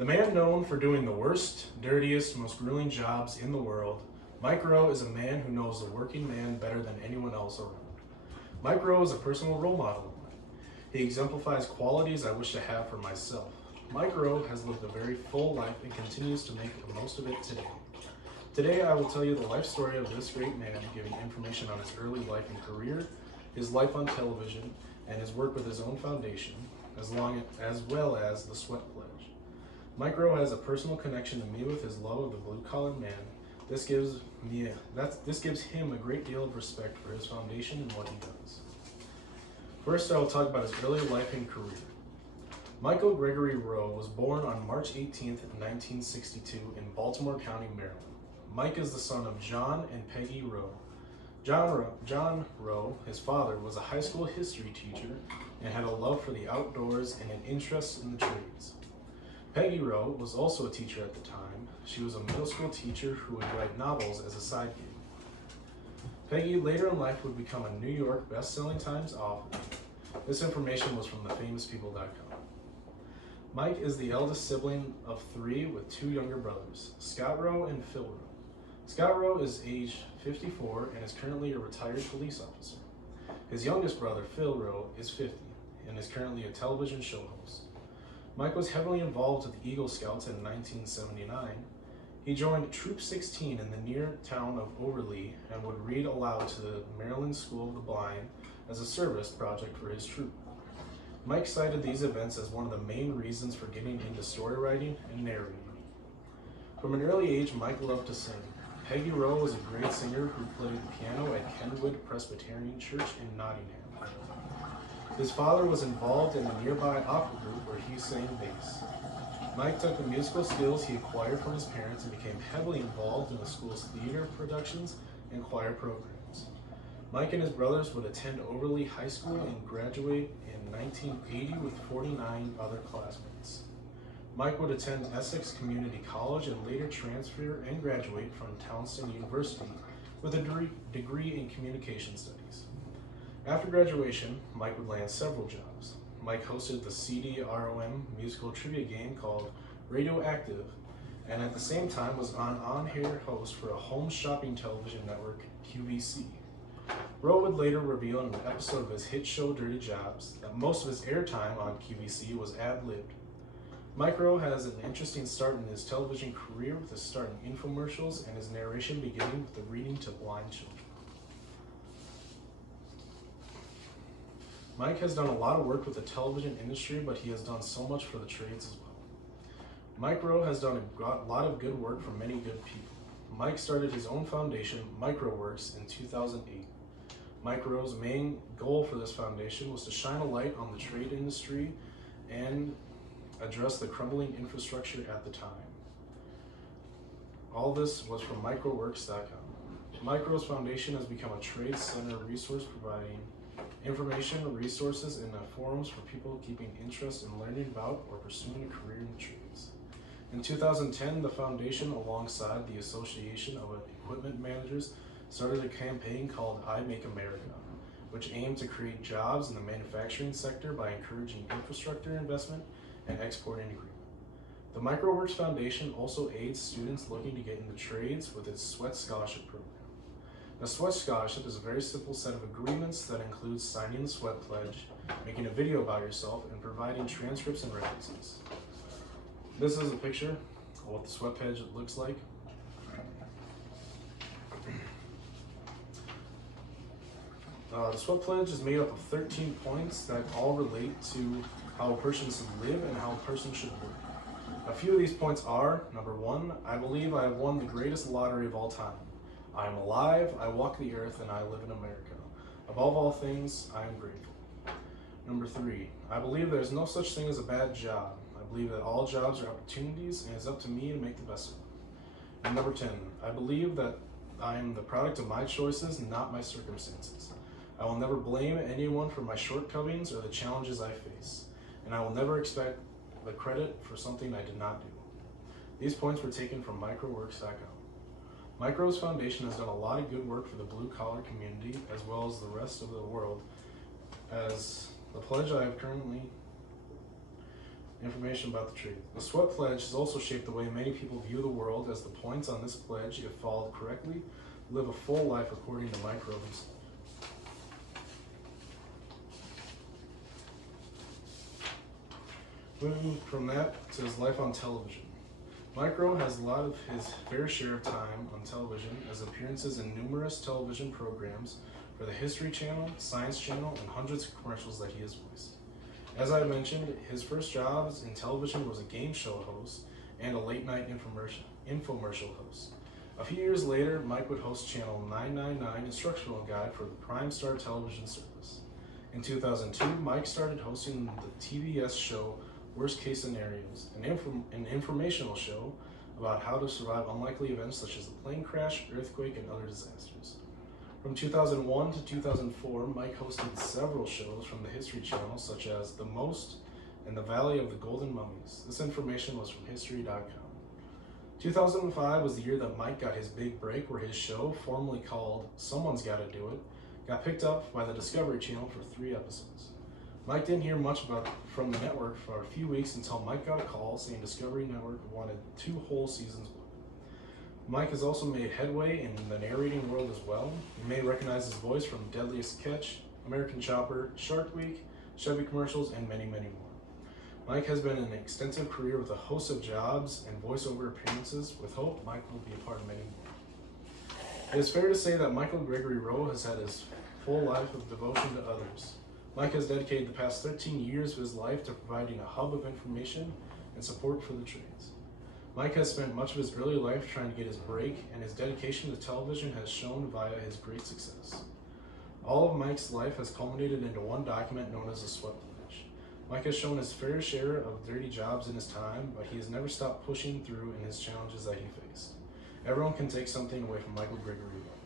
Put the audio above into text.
The man known for doing the worst, dirtiest, most grueling jobs in the world, Mike Rowe is a man who knows the working man better than anyone else around. Mike Rowe is a personal role model of mine. He exemplifies qualities I wish to have for myself. Mike Rowe has lived a very full life and continues to make the most of it today. Today I will tell you the life story of this great man, giving information on his early life and career, his life on television, and his work with his own foundation, as well as the Sweat Pledge. Mike Rowe has a personal connection to me with his love of the blue-collar man. This gives him a great deal of respect for his foundation and what he does. First, I will talk about his early life and career. Michael Gregory Rowe was born on March 18, 1962 in Baltimore County, Maryland. Mike is the son of John and Peggy Rowe. John Rowe, his father, was a high school history teacher and had a love for the outdoors and an interest in the trades. Peggy Rowe was also a teacher at the time. She was a middle school teacher who would write novels as a side gig. Peggy later in life would become a New York best-selling Times author. This information was from thefamouspeople.com. Mike is the eldest sibling of three with two younger brothers, Scott Rowe and Phil Rowe. Scott Rowe is age 54 and is currently a retired police officer. His youngest brother, Phil Rowe, is 50 and is currently a television show host. Mike was heavily involved with the Eagle Scouts in 1979. He joined Troop 16 in the near town of Overlea and would read aloud to the Maryland School of the Blind as a service project for his troop. Mike cited these events as one of the main reasons for getting into story writing and narrating. From an early age, Mike loved to sing. Peggy Rowe was a great singer who played the piano at Kenwood Presbyterian Church in Nottingham. His father was involved in the nearby opera group where he sang bass. Mike took the musical skills he acquired from his parents and became heavily involved in the school's theater productions and choir programs. Mike and his brothers would attend Overlea High School and graduate in 1980 with 49 other classmates. Mike would attend Essex Community College and later transfer and graduate from Townsend University with a degree in communication studies. After graduation, Mike would land several jobs. Mike hosted the CD-ROM musical trivia game called Radioactive, and at the same time was on-air host for a home shopping television network, QVC. Rowe would later reveal in an episode of his hit show Dirty Jobs that most of his airtime on QVC was ad-libbed. Mike Rowe has an interesting start in his television career with his start in infomercials and his narration beginning with the reading to blind children. Mike has done a lot of work with the television industry, but he has done so much for the trades as well. Mike Rowe has done a lot of good work for many good people. Mike started his own foundation, MicroWorks, in 2008. Mike Rowe's main goal for this foundation was to shine a light on the trade industry and address the crumbling infrastructure at the time. All this was from microworks.com. Mike Rowe's foundation has become a trade center resource providing information, resources, and forums for people keeping interest in learning about or pursuing a career in the trades. In 2010, the foundation, alongside the Association of Equipment Managers, started a campaign called I Make America, which aimed to create jobs in the manufacturing sector by encouraging infrastructure investment and exporting agreement. The MicroWorks Foundation also aids students looking to get into trades with its Sweat Scholarship program. The Sweat Scholarship is a very simple set of agreements that includes signing the Sweat Pledge, making a video about yourself, and providing transcripts and references. This is a picture of what the Sweat Pledge looks like. The Sweat Pledge is made up of 13 points that all relate to how a person should live and how a person should work. A few of these points are, number 1, I believe I have won the greatest lottery of all time. I am alive, I walk the earth, and I live in America. Above all things, I am grateful. Number 3, I believe there is no such thing as a bad job. I believe that all jobs are opportunities, and it's up to me to make the best of them. And number 10, I believe that I am the product of my choices, not my circumstances. I will never blame anyone for my shortcomings or the challenges I face, and I will never expect the credit for something I did not do. These points were taken from microworks.com. Mike Rowe's foundation has done a lot of good work for the blue-collar community as well as the rest of the world, as the pledge I have currently Information about the truth. The sweat pledge has also shaped the way many people view the world, as the points on this pledge, if followed correctly, live a full life according to Mike Rowe himself. Moving from that to his life on television. Mike Rowe has a lot of his fair share of time on television as appearances in numerous television programs for the History Channel, Science Channel, and hundreds of commercials that he has voiced. As I mentioned, his first jobs in television was a game show host and a late-night infomercial host. A few years later, Mike would host Channel 999 Instructional Guide for the Prime Star television service. In 2002, Mike started hosting the TBS show Worst Case Scenarios, an informational show about how to survive unlikely events such as a plane crash, earthquake, and other disasters. From 2001 to 2004, Mike hosted several shows from the History Channel, such as The Most and The Valley of the Golden Mummies. This information was from History.com. 2005 was the year that Mike got his big break, where his show, formerly called Someone's Gotta Do It, got picked up by the Discovery Channel for 3 episodes. Mike didn't hear much from the network for a few weeks until Mike got a call saying Discovery Network wanted 2 whole seasons booked. Mike has also made headway in the narrating world as well. You may recognize his voice from Deadliest Catch, American Chopper, Shark Week, Chevy commercials, and many, many more. Mike has been an extensive career with a host of jobs and voiceover appearances. With hope, Mike will be a part of many more. It is fair to say that Michael Gregory Rowe has had his full life of devotion to others. Mike has dedicated the past 13 years of his life to providing a hub of information and support for the trades. Mike has spent much of his early life trying to get his break, and his dedication to television has shown via his great success. All of Mike's life has culminated into one document known as the Sweat Pledge. Mike has shown his fair share of dirty jobs in his time, but he has never stopped pushing through in his challenges that he faced. Everyone can take something away from Michael Gregory Rowe.